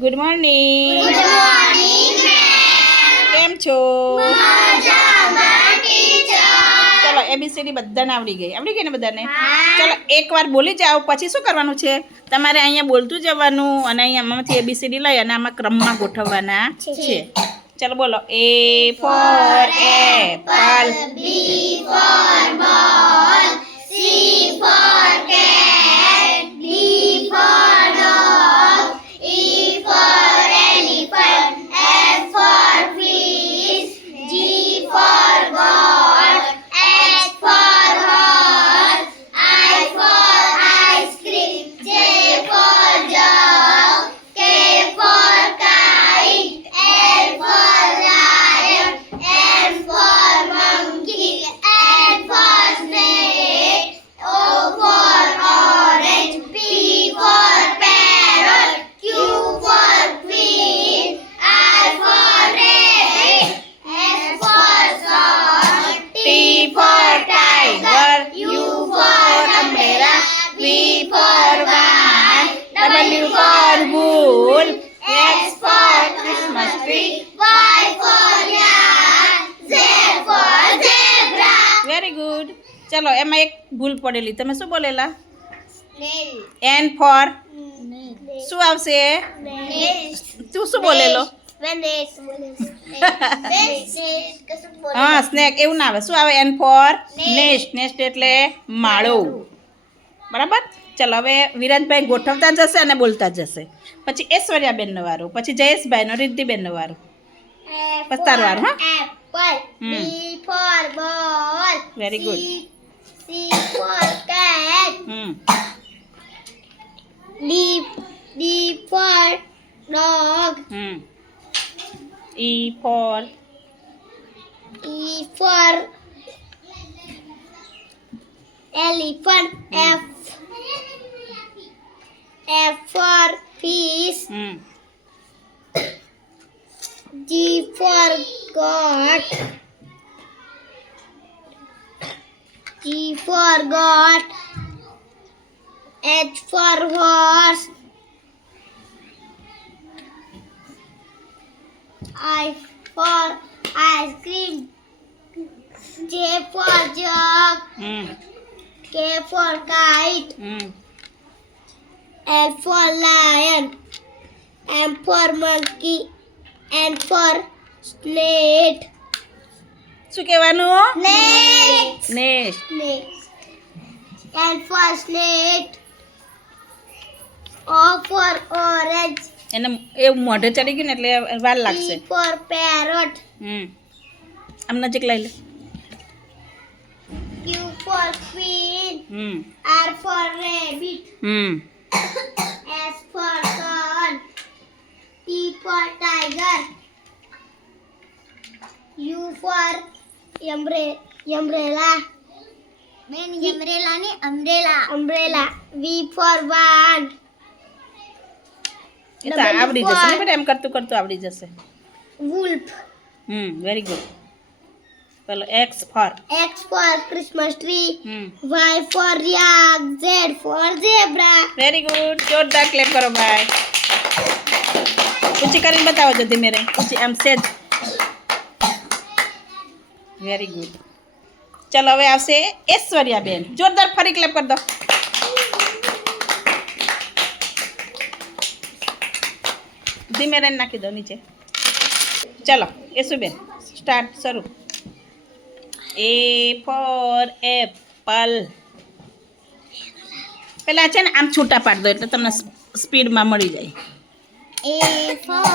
Good morning. Good morning ma'am. કેમ છો? મજામાં ટીચર. ચલો એબીસીડી બધાને આવડી ગઈ ને બધાને? હા. ચલો એકવાર બોલી જાઓ પછી શું કરવાનું છે? તમારે અહીંયા બોલતું જવાનું અને અહીંયા આમાંથી એબીસીડી લઈ અને આમાં ક્રમમાં ગોઠવવાના છે. ચલો બોલો. A for apple. B for ball. C for cat. D for dog. E for elephant. F for fish. G for goat. H for horse. I for ice cream. J for jug. K for kite. L for lion. M for monkey. N for snake. O for orange. P for parrot. Q for queen. R for rabbit. S for salt. T for tiger. U for umbrella. V for van. W for wool. X for Christmas tree. Y for yak. Z for zebra. Very good. ચલો એમાં એક ભૂલ પડેલી. તમે શું બોલેલા? Nail. N for Nail. શું આવશે? Nail. તું શું બોલેલો? હા સ્નેક એવું ના આવે. શું આવે? N four nest. નેસ્ટ એટલે માળો. બરાબર. ચલો હવે વિરાજભાઈ ગોઠવતા જશે અને બોલતા જશે. પછી ઐશ્વર્યાબેનનો વારો, પછી જયેશભાઈનો, રિદ્ધિબેનનો વારો. બસ તારું વારું, હા? Apple. Hmm. B for ball. Very good. C for cat. D for dog. E for E for elephant. F for fish. G for goat. G for goat. H for horse. I for ice cream. J for jug. K for kite. L for lion. M for monkey. N for snake. શું કહેવાનું? Snake. Nest. N for snake. O for orange. એને એવું મોઢે ચડી ગયું ને એટલે વાર લાગશે. P for parrot. આમ નજીક લઈ લે. Q for queen. R for rabbit. S for sun. T for tiger. U for umbrella. Umbrella. V for van. એ તો આવડી જશે ને બેટા, એમ કરતું કરતું આવડી જશે. Wolf. Very good. પેલો X for X for Christmas tree. Y for yak. Z for zebra. Very good. જોરદાર ક્લેપ કરો ભાઈ. ઊંચી કરીને બતાવો છો ધીમે રહી. ઊંચી આમ સેજ. Very good. ચલો હવે આવશે ઐશ્વર્યાબેન. જોરદાર ફરી ક્લેપ કરી દો. ધીમે રહીને નાખી દો નીચે. ચલો યશુબેન સ્ટાર્ટ શરૂ. એ ફોર એપલ. પેલા છે ને આમ છૂટા પાડ દો એટલે તમને સ્પીડમાં મળી જાય. A for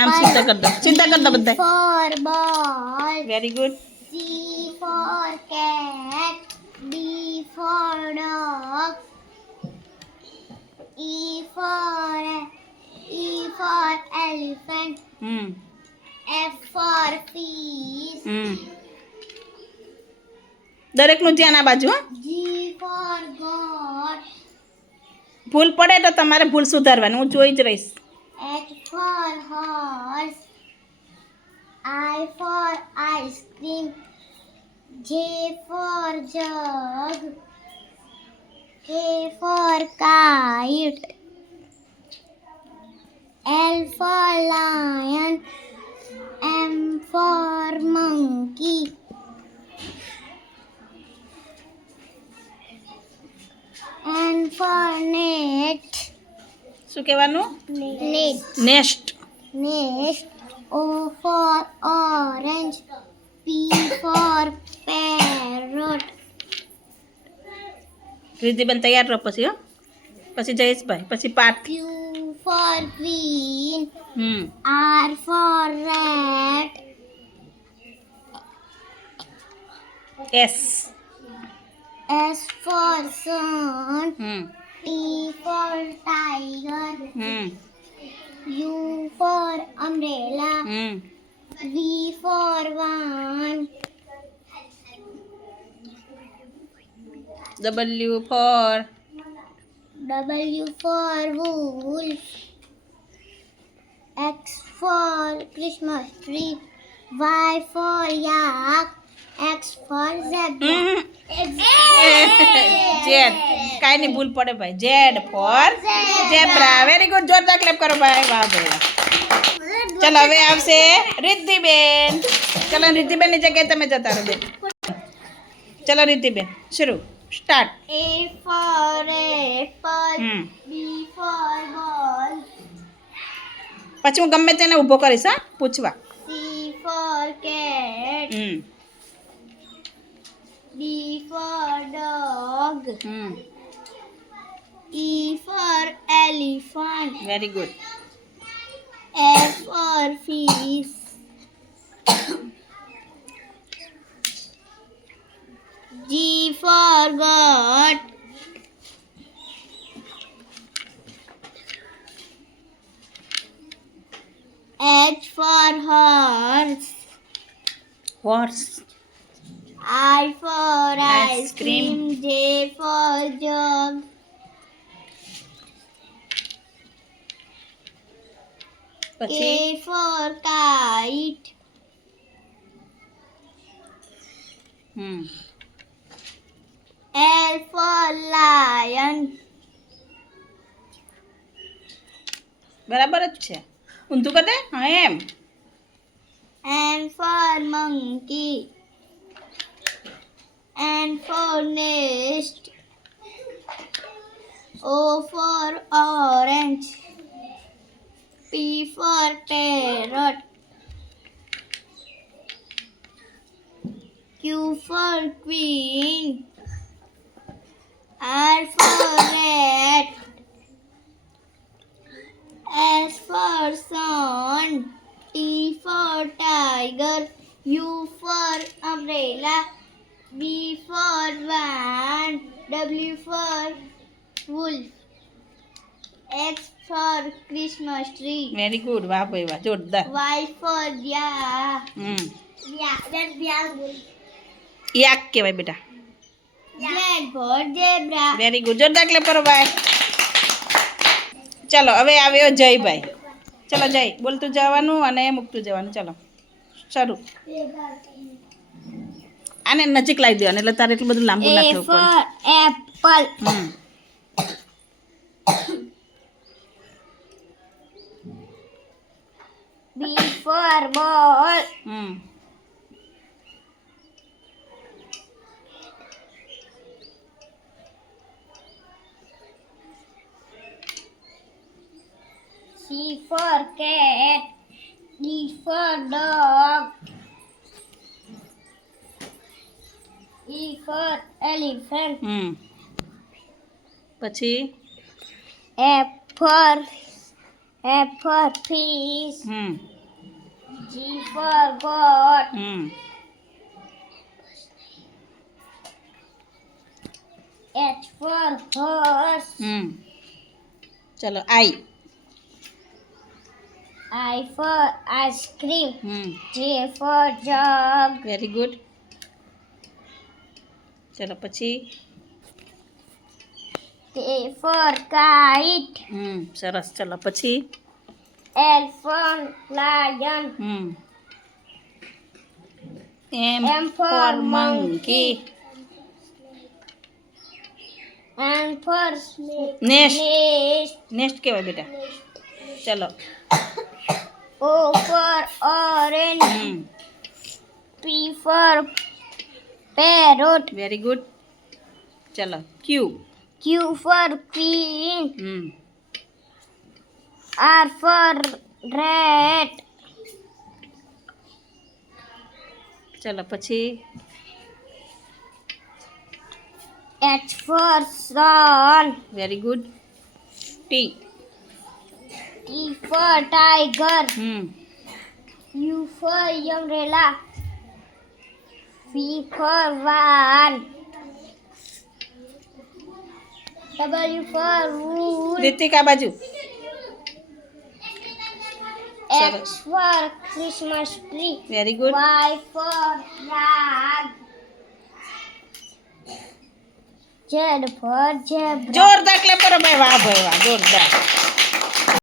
આમ સીધા કરી દો. સીધા કરી દો બધા. for ball. Very good. C for cat. D for dog. E for elephant. F for fish. દરેકનું ધ્યાન આ બાજુ. G for goat. ભૂલ પડે તો તમારે ભૂલ સુધારવાની. હું જોઈ જ રહીશ. H for horse. I for ice cream. J for jug. K for kite. L for lion. M for monkey. N for net. શું કહેવાનું? Net. Nest. Nest. O for orange. P for parrot. રિદ્ધિબેન તૈયાર રહો પછી, હો. પછી જયેશભાઈ, પછી પાઠ. Q for queen. Hmm R for rat. S. S for sun. Hmm T for tiger. Hmm U for umbrella. Hmm V for van. W for. W for wolf. X for Christmas tree. Y for yak. X for zebra. Z. કાંઈ નહીં, ભૂલ પડે ભાઈ. Z for zebra. Very good. જોરદાર clap કરો ભાઈ. વાહ ભાઈ. ચલો હવે આવશે રિદ્ધિબેન. ચલો રિદ્ધિબેનની જગ્યાએ તમે જતા રહો બેન. ચલો રિદ્ધિબેન શરૂ. Start. A for apple. Hmm B for ball. પછી હું ગમે તેને ઊભો કરીશ, હા, પૂછવા. C for cat. Hmm D for dog. Hmm E for elephant. Very good. F for fish. G for goat. H for horse. Horse. I for Ice ice cream. cream. J for jug. પછી K for kite. Hmm L for lion. બરાબર જ છે. ઊંધું કર દે. હા એમ. N for monkey. N for nest. O for orange. P for parrot. Q for queen. R for rat. S for sun. T for tiger. U for umbrella. V for van. W for wolf. X for Christmas tree. Very good. વાહ ભાઈ વાહ. જોરદાર. Y for yak. Hmm yak. Yak કહેવાય બેટા. Z for zebra. Very good. જોરદાર clap કરો ભાઈ. ચલો હવે આવ્યો જયભાઈ. ચલો જય, બોલતું જવાનું અને મૂકતું જવાનું. ચલો શરૂ. આને નજીક લાવી દેવાનું એટલે તારે એટલું બધું લાંબુ ના A થવું for apple. પડે. હમ B for ball. Hmm C for cat. D for dog. E for elephant. હમ પછી F for fish. Hmm G for goat. Hmm H for horse. હમ ચલો આઈ. I for ice cream. Hmm J for jug. Very good. ચલો પછી K for kite. હમ સરસ. ચલો પછી L for lion. Hmm M M for for monkey. N for nest. nest. Nest કહેવાય બેટા. ચલો O for orange. P for parrot. Very good. ચલો Q. Q for queen. Hmm R for rat. ચલો પછી H for sun. Very good. T. T for tiger. Hmm U for umbrella. V for van. W for wool. Ritika બાજુ. X for Christmas tree. Very good. Y for yak. Z for zebra. જોરદાર clap કરો ભાઈ, વાહ ભાઈ વાહ, જોરદાર.